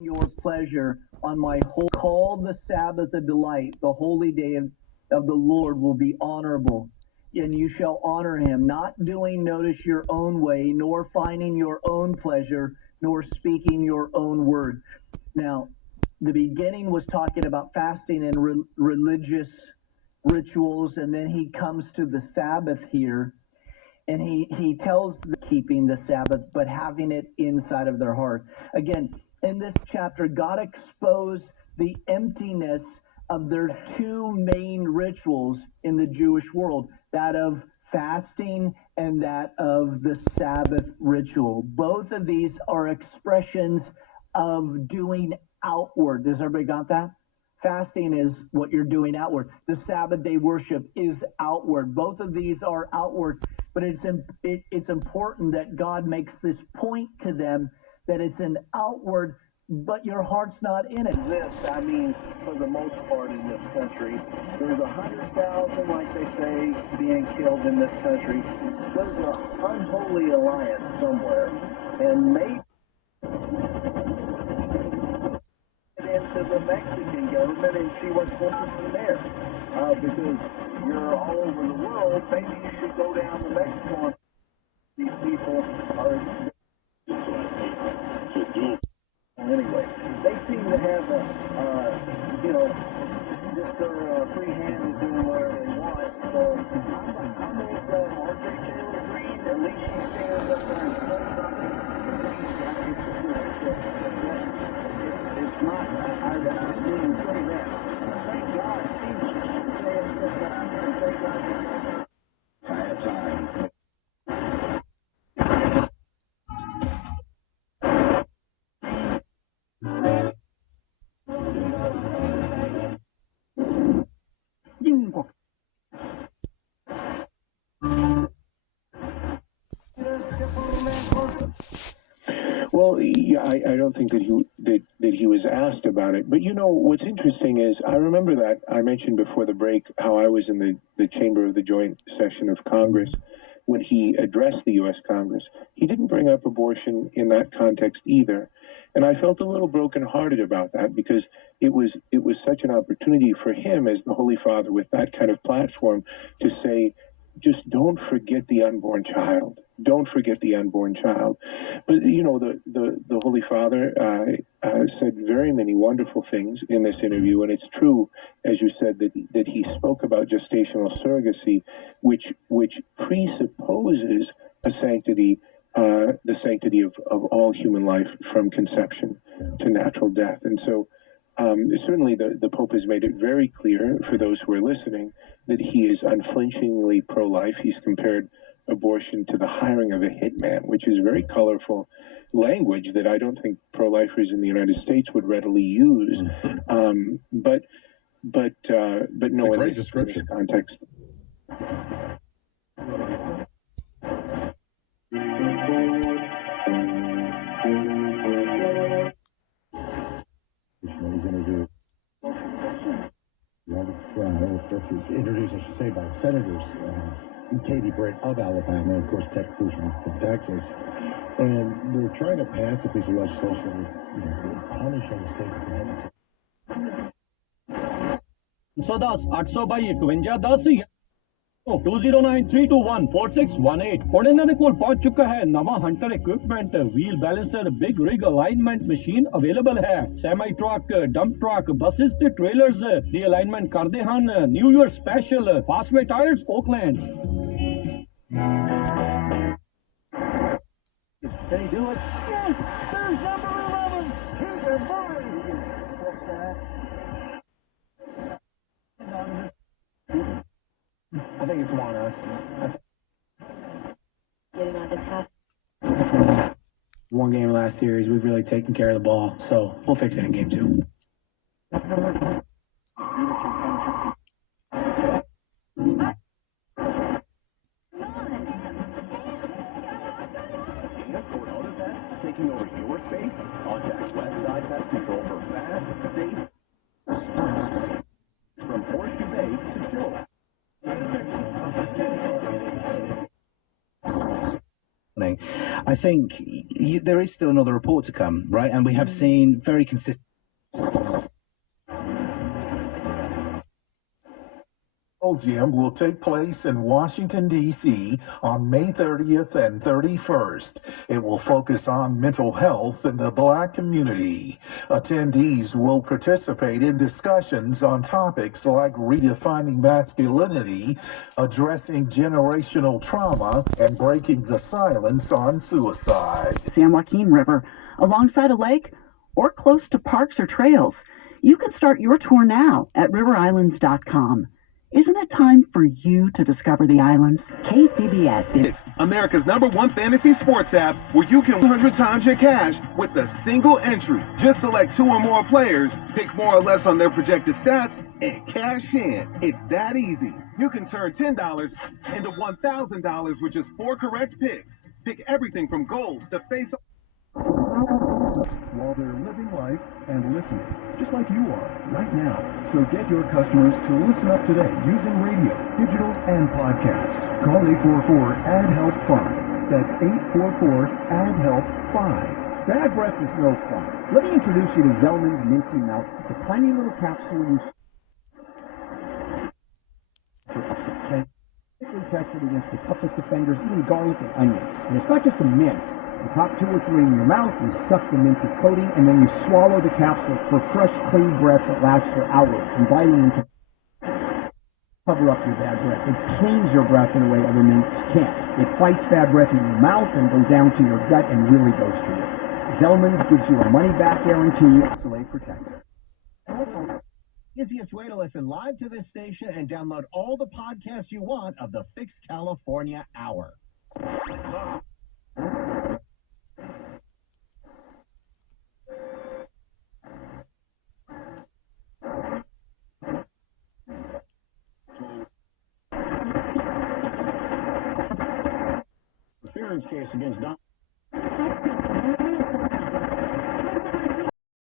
your pleasure on my whole. Call the Sabbath a delight. The holy day of the Lord will be honorable, and you shall honor him, not doing, notice, your own way, nor finding your own pleasure, nor speaking your own word. Now, the beginning was talking about fasting and religious rituals, and then he comes to the Sabbath here, and he tells them keeping the Sabbath, but having it inside of their heart. Again, in this chapter, God exposed the emptiness of their two main rituals in the Jewish world, that of fasting and that of the Sabbath ritual. Both of these are expressions of doing outward. Does everybody got that? Fasting is what you're doing outward. The Sabbath day worship is outward. Both of these are outward, but it's important that God makes this point to them that it's an outward, but your heart's not in it. I mean, for the most part in this country, there's 100,000, like they say, being killed in this country. There's an unholy alliance somewhere, and maybe into the Mexican government and see what's going on there. Because you're all over the world, maybe you should go down to Mexico. These people are... Anyway, they seem to have just their free hand to do whatever they want. So I'm with R.J. Taylor Green. At least she stands up there and says something. It's not, I didn't say that. Thank God, thank God. I have time. Well, yeah, I don't think that he was asked about it. But what's interesting is I remember that I mentioned before the break how I was in the chamber of the joint session of Congress when he addressed the U.S. Congress. He didn't bring up abortion in that context either, and I felt a little brokenhearted about that because it was such an opportunity for him as the Holy Father with that kind of platform to say, just don't forget the unborn child. Don't forget the unborn child. But, the Holy Father said very many wonderful things in this interview, and it's true, as you said, that he spoke about gestational surrogacy, which presupposes a sanctity, the sanctity of all human life from conception to natural death. And so certainly the Pope has made it very clear for those who are listening that he is unflinchingly pro-life. He's compared abortion to the hiring of a hitman, which is very colorful language that I don't think pro-lifers in the United States would readily use. But no, in this context. Introduced, I should say, by Senators Katie Britt of Alabama, and of course Ted Cruz from Texas, and they're trying to pass a piece of legislation punishing the state of Connecticut. 852 2093214618 ਹੁਣ ਇਹਨਾਂ ਦੇ ਕੋਲ ਪਹੁੰਚ ਚੁੱਕਾ ਹੈ ਨਵਾਂ hunter equipment wheel ਬੈਲੈਂਸਰ big ਰਿਗ alignment machine available ਹੈ semi truck dump truck buses ਤੇ ਟ੍ਰੇਲਰਸ ਦੀ ਅਲਾਈਨਮੈਂਟ ਕਰਦੇ ਹਨ new year special Fastway tyres Auckland Can he do it? Yes! There's number 11! Here's a bird! What's that? I think it's on us. Getting on the top. One game last series, we've really taken care of the ball, so we'll fix it in game 2. Taking over your space, contact Westside Pest Control for fast, safe, from Horseshoe Bay to Chilliwack. I think, there is still another report to come, right? And we have seen very consistent. Gym will take place in Washington, D.C. on May 30th and 31st. It will focus on mental health in the Black community. Attendees will participate in discussions on topics like redefining masculinity, addressing generational trauma, and breaking the silence on suicide. San Joaquin River, alongside a lake, or close to parks or trails. You can start your tour now at riverislands.com. Isn't it time for you to discover the islands? KCBS is America's #1 fantasy sports app where you can 100 times your cash with a single entry. Just select 2 or more players, pick more or less on their projected stats, and cash in. It's that easy. You can turn $10 into $1,000 with just 4 correct picks. Pick everything from goals to face while they're living life and listening, just like you are right now. So get your customers to listen up today using radio, digital, and podcasts. Call 844-ADD-HELP-5. That's 844-ADD-HELP-5. Bad breath is no fun. Let me introduce you to Zellman's Minty Mouth, the tiny little capsule you tested against the toughest offenders, even garlic and onions. And it's not just a mint. You pop 2 or 3 in your mouth, you suck the minty coating, and then you swallow the capsule for fresh, clean breath that lasts for hours, inviting them to cover up your bad breath. It cleans your breath in a way other mints can't. It fights bad breath in your mouth and goes down to your gut and really goes to you. Zellman's gives you a money-back guarantee. Delay protector. Easiest way to listen live to this station and download all the podcasts you want of the Fixed California Hour. Interference case against Don.